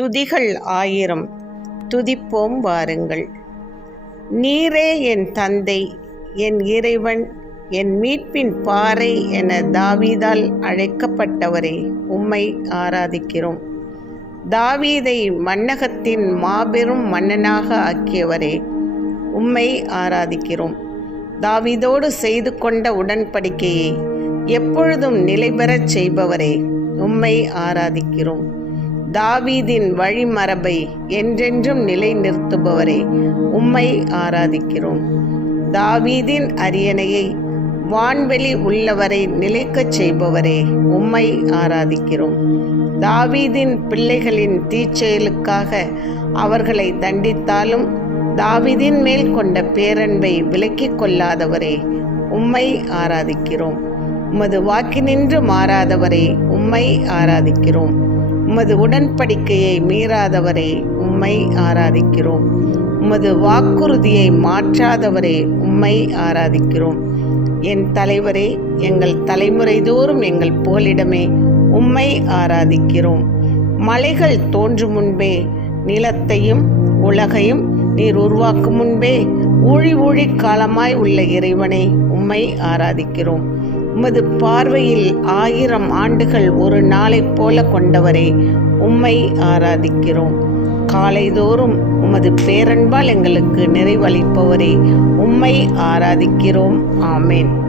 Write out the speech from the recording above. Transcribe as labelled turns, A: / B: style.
A: துதிகள் ஆயிரம். துதிப்போம் வாருங்கள். நீரே என் தந்தை என் இறைவன் என் மீட்பின் பாறை என தாவீதால் அழைக்கப்பட்டவரே உம்மை ஆராதிக்கிறோம். தாவீதை மன்னகத்தின் மாபெரும் மன்னனாக ஆக்கியவரே உம்மை ஆராதிக்கிறோம். தாவீதோடு செய்து கொண்ட உடன்படிக்கையை எப்பொழுதும் நிலைபெறச் செய்பவரே உம்மை ஆராதிக்கிறோம். தாவீதின் வழிமரபை என்றென்றும் நிலைநிறுத்துபவரே உம்மை ஆராதிக்கிறோம். தாவீதின் அரியணையை வான்வெளி உள்ளவரை நிலைக்கச் செய்பவரே உம்மை ஆராதிக்கிறோம். தாவீதின் பிள்ளைகளின் தீச்செயலுக்காக அவர்களை தண்டித்தாலும் தாவீதின் மேல் கொண்ட பேரன்பை விலக்கிக் கொள்ளாதவரே உம்மை ஆராதிக்கிறோம். உமது வாக்கினின்று மாறாதவரே உம்மை ஆராதிக்கிறோம். உமது உடன்படிக்கையை மீறாதவரே உம்மை ஆராதிக்கிறோம். உமது வாக்குறுதியை மாற்றாதவரே உம்மை ஆராதிக்கிறோம். என் தலைவரே எங்கள் தலைமுறை தோறும் எங்கள் புகலிடமே உம்மை ஆராதிக்கிறோம். மலைகள் தோன்றும் முன்பே நிலத்தையும் உலகையும் நீர் உருவாக்கும் முன்பே ஊழி ஊழி காலமாய் உள்ள இறைவனை உம்மை ஆராதிக்கிறோம். உமது பார்வையில் ஆயிரம் ஆண்டுகள் ஒரு நாளைப் போல கொண்டவரே உம்மை ஆராதிக்கிறோம். காலைதோறும் உமது பேரன்பால் எங்களுக்கு நிறைவளிப்பவரே உம்மை ஆராதிக்கிறோம். ஆமேன்.